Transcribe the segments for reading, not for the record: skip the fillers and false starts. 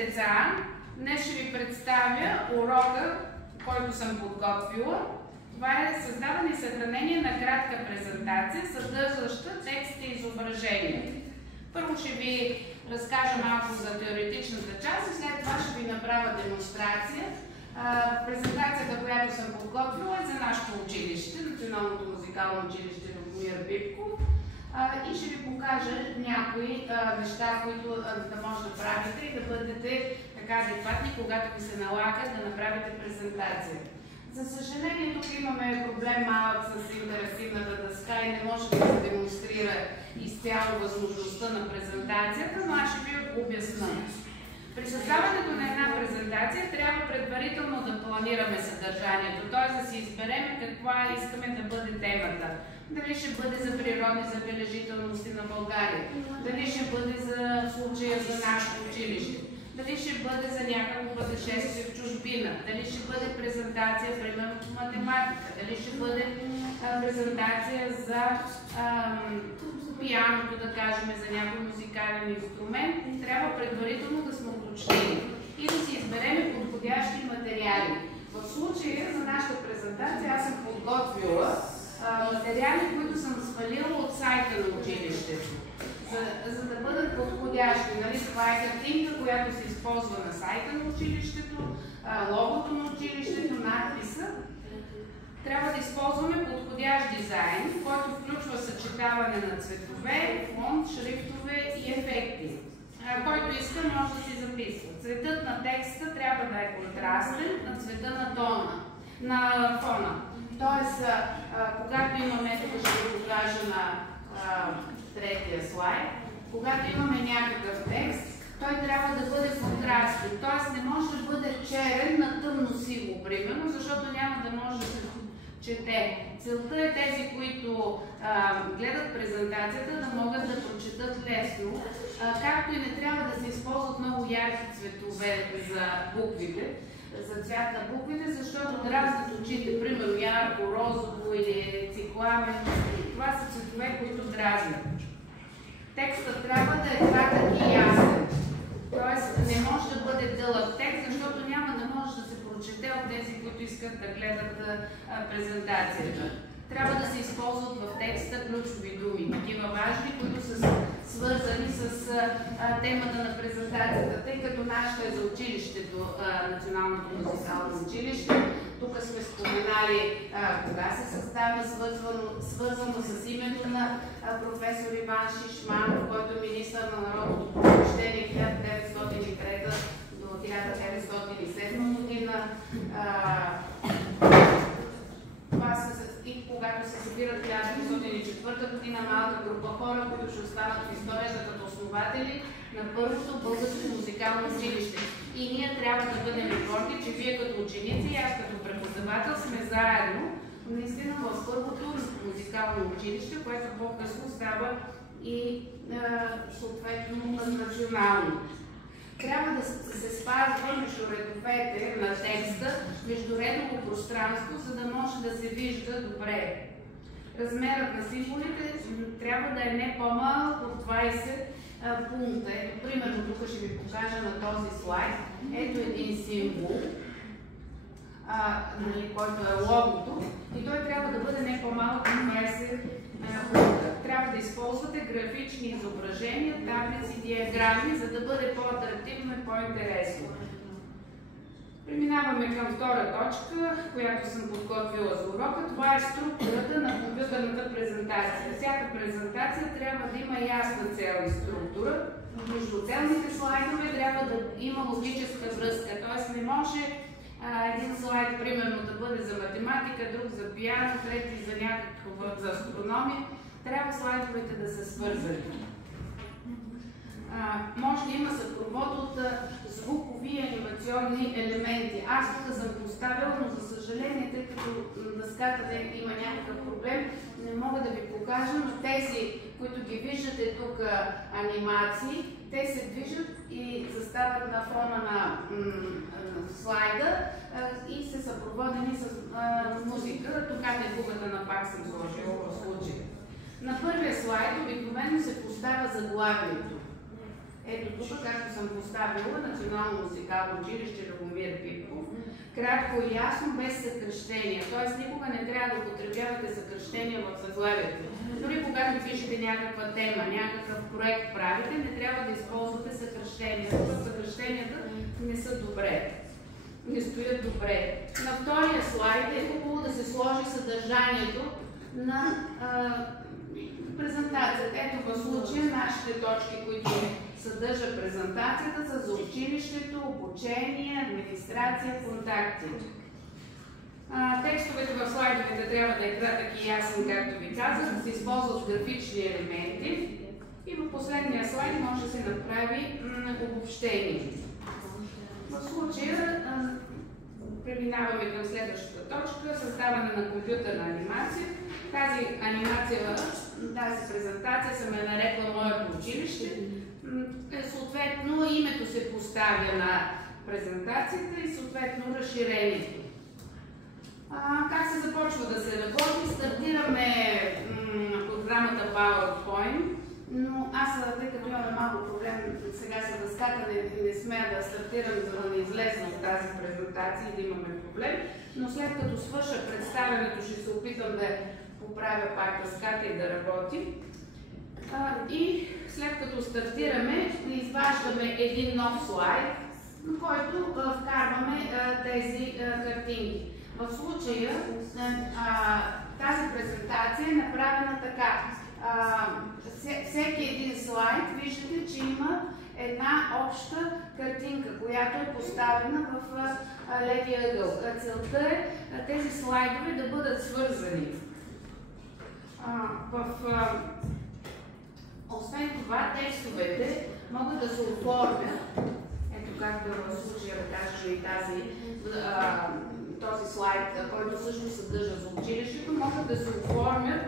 деца! Днес ще ви представя урока, който съм подготвила. Това е създаване и съхранение на кратка презентация, съдържаща текст и изображение. Първо ще ви разкажа малко за теоретичната част и след това ще ви направя демонстрация. Презентацията, която съм подготвила, е за нашето училище, Националното музикално училище Любомир Бибков. И ще ви покажа някои неща, които да може да правите и да бъдете така адекватни, когато ви се налага да направите презентация. За съжаление, тук имаме проблем малък с интерактивната дъска и не може да се демонстрира изцяло възможността на презентацията, но аз ще ви обясня. При създаването на една презентация трябва предварително да планираме съдържанието, т.е. да си изберем каква искаме да бъде темата. Дали ще бъде за природни забележителности на България, дали ще бъде за случая за нашето училище, дали ще бъде за някакво пътешествие в чужбина, дали ще бъде презентация, примерно по математика, дали ще бъде презентация за пианото, да кажем, за някой музикален инструмент. Трябва предварително да сме уточнили и да си изберем подходящи материали. В случая за нашата презентация аз съм подготвила материали, които съм свалила от сайта на училището, за да бъдат подходящи. Нали? Това е картинка, която се използва на сайта на училището, логото на училището, надписа. Трябва да използваме подходящ дизайн, който включва съчетаване на цветове, фон, шрифтове и ефекти. Който иска, може да си записва. Цветът на текста трябва да е контрастен на цвета на тона, на фона. Тоест, когато имаме, тук ще ви покажа на третия слайд, когато имаме някакъв текст, той трябва да бъде контрастен. Тоест, не може да бъде черен на тъмно-сиво, примерно, защото няма да може да се чете. Целта е тези, които гледат презентацията, да могат да прочетат лесно, както и не трябва да се използват много ярки цветове за буквите, за цвят на буквите, защото дразнят очите, примерно ярко, розово или цикламен. Това са цветове, които дразнят. Текстът трябва да е кратък и ясен. Тоест не може да бъде дълъг текст, защото няма да може да се прочете от тези, които искат да гледат презентацията. Трябва да се използват в текста ключови думи, такива важни, които са свързани с темата на презентацията. Тъй като нашата е за училището, Националното музикално училище, тук сме споменали кога се създава, свързано с името на професор Иван Шишманов, който е министър на народното просвещение 1903 до 1907 година. Това и когато се събират 1904 година малка група хора, които ще останат в историята като основатели на първото българско музикално училище. И ние трябва да бъдем горди, че вие като ученици и аз като преподавател сме заедно наистина в първото музикално училище, което по-късно става и съответно национално. Трябва да се спазва между редовете на текста, междуредово пространство, за да може да се вижда добре. Размерът на символите трябва да е не по-малък от 20 пункта. Ето, примерно, тук ще ви покажа на този слайд. Ето един символ, който е логото, и той трябва да бъде не по-малък от 20 пункта. Трябва да използвате графични изображения, таблици, диаграми, за да бъде по-атрактивно и по-интересно. Преминаваме към втора точка, която съм подготвила за урока. Това е структурата на компютърната презентация. Всяка презентация трябва да има ясна цел и структура. Между целните слайдове трябва да има логическа връзка, т.е. не може един слайд, примерно, да бъде за математика, друг за пиано, трети за някаква за астрономия. Трябва слайдовете да са свързани. Може да има съпровод от звукови и анимационни елементи. Аз тук съм поставила, но за съжаление, тъй като дъската има някакъв проблем, не мога да ви покажа, но тези, които ги виждате тук анимации, те се движат и застават на фона на слайда и са съпроводени с музика. Тук негубата на пак съм сложила в случая. На първия слайд обикновено се поставя заглавието. Ето тук, както съм поставила, Национално музикално училище Любомир Пипков, кратко и ясно, без съкръщения. Тоест никога не трябва да употребявате съкръщения в заглавието. Дори когато пишете някаква тема, някакъв проект правите, не трябва да използвате съкръщения, защото съкръщенията не са добре, не стоят добре. На втория слайд е хубаво да се сложи съдържанието на презентацията. Ето в случая нашите точки, които съдържа презентацията, са за училището, обучение, администрация, контакти. Текстовете в слайдовете трябва да е кратък и ясен, както ви казах, да се използват графични елементи и в последния слайд може да се направи обобщение. В случая преминаваме към следващата точка – създаване на компютърна анимация. Тази анимация, тази презентация съм я нарекла Моето училище. Съответно, името се поставя на презентацията и съответно разширението. Как се започва да се работи? Стартираме програмата PowerPoint, но аз, тъй като имаме малко проблем сега с дъската, не смея да стартирам, за да не излезна от тази презентация и да имаме проблем, но след като свърша представянето, ще се опитам да поправя пак дъската и да работим. И след като стартираме, изваждаме един нов слайд, в който вкарваме тези картинки. В случая тази презентация е направена така. Всеки един слайд виждате, че има една обща картинка, която е поставена в левия ъгъл. Целта е тези слайдове да бъдат свързани. Освен това, текстовете могат да се оформят, ето както в случая да кажа и този слайд, който също съдържа за училището, могат да се оформят,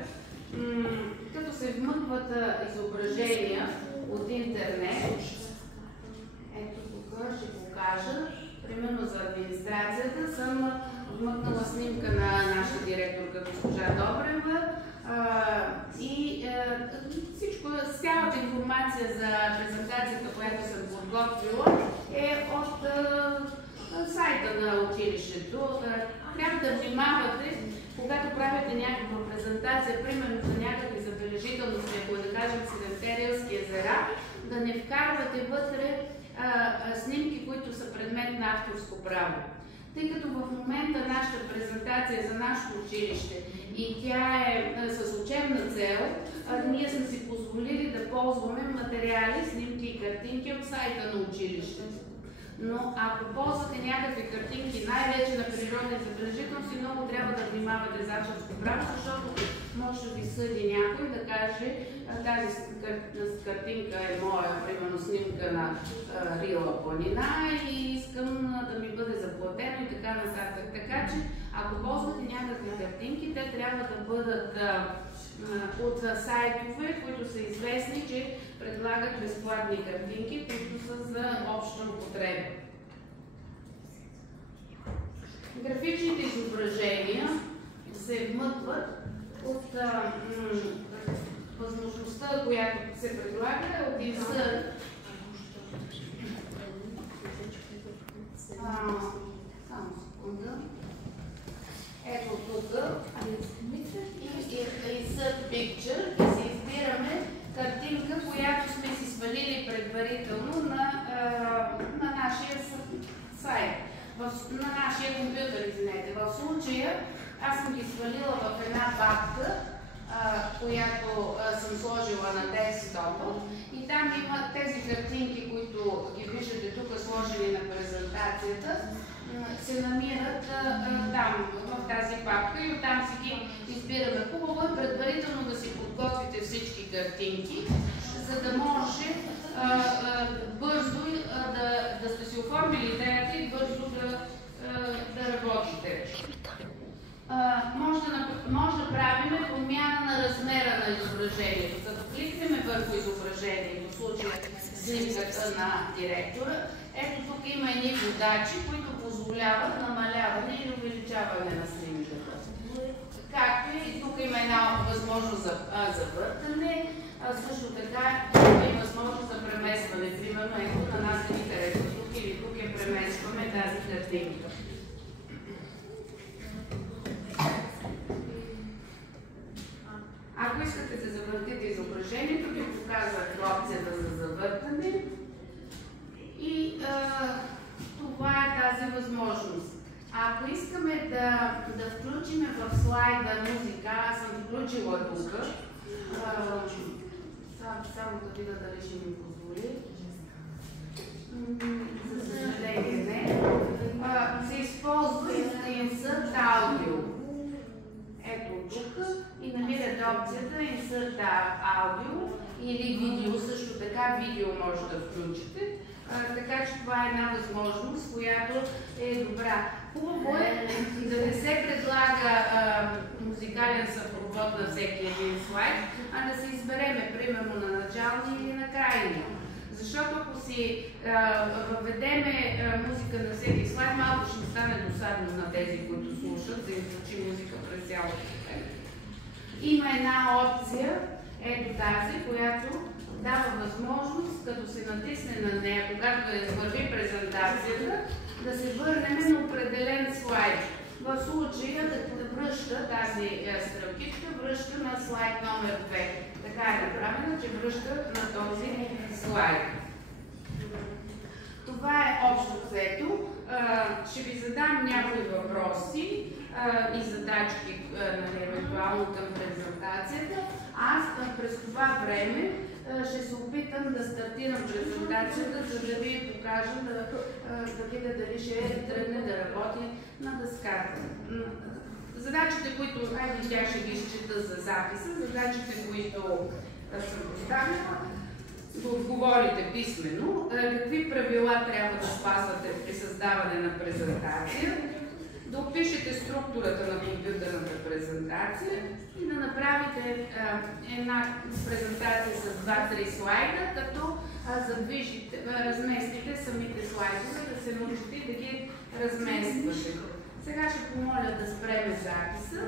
като се вмъкват изображения от интернет. Ето тук ще покажа. Примерно за администрацията съм вмъкнала снимка на нашата директорка госпожа Добрева и всичко, цялата информация за презентацията, която съм подготвила, е от сайта на училището. Трябва да внимавате, когато правите някаква презентация, примерно за някакви забележителности, ако да кажем Седемте Рилски езера, да не вкарвате вътре снимки, които са предмет на авторско право. Тъй като в момента нашата презентация е за нашето училище и тя е с учебна цел, ние сме си позволили да ползваме материали, снимки и картинки от сайта на училището. Но ако ползвате някакви картинки, най-вече на природни забележителности, много трябва да внимавате за авторско право, защото може да ви съди някой да каже, тази картинка е моя, примерно снимка на Рила планина и искам да ми бъде заплатено и така нататък. Така че, ако ползвате някакви картинки, те трябва да бъдат от сайтове, които са известни, че предлагат безплатни картинки, които са за обща употреба. Графичните изображения се вмъкват от възможността, която се предлага от insert. Само секунда. Ето тук. Insert picture и си избираме картинка, която сме си свалили предварително на нашия сайт, на нашия компютър, извинете. В случая аз съм ги свалила в една папка, която съм сложила на десктопа и там има тези картинки, които ги виждате тук сложени на презентацията, се намират там, в тази папка и оттам си ги избираме. Хубаво е предварително да си подготвите всички картинки, за да може бързо да сте си оформили идеята и бързо да работите. Може да правим промяна на размера на изображението. Като кликнем върху изображението, в случая снимката на директора, ето тук има едни водачи, които позволяват намаляване или увеличаване на снимката. Както и тук има една възможност за въртане, също така има и възможност за преместване. Примерно, ето на нас да ни харесва тук или тук я преместваме тази картинка. Ако искате да завъртите изображението, ви показвах опцията за завъртане и това е тази възможност. Ако искаме да включим в слайда музика, аз съм включила тук, само да видя дали ще ми позволи. За съжаление не. Се използва Insert Audio. Ето тук и намирате опцията Insert Audio или видео, също така видео може да включите. Така че това е една възможност, която е добра. Хубаво е да не се предлага музикален съпровод на всеки един слайд, а да се избереме примерно на началния или на крайния. Защото ако си въведеме музика на всеки слайд, малко ще стане досадно на тези, които слушат, да им звучи музика през цялото време. Има една опция, ето тази, която дава възможност, като се натисне на нея, когато върви презентацията, да се върнем на определен слайд. В случая да връща тази стрелкичка, връща на слайд номер 2. Така е направено, че връща на този слайд. Това е общо взето. Ще ви задам някои въпроси и задачки евентуално към презентацията. Аз през това време ще се опитам да стартирам презентацията, за да ви покажа, да видя дали ще тръгне да работи на дъската. Задачите, които тя ще ги изчита за записа, задачите, които съм поставила, да отговорите писменно, какви правила трябва да спазвате при създаване на презентация, да опишете структурата на компютърната презентация и да направите една презентация с 2-3 слайда, като разместите самите слайдове, да се научите и да ги размествате. Сега ще помоля да спреме записа.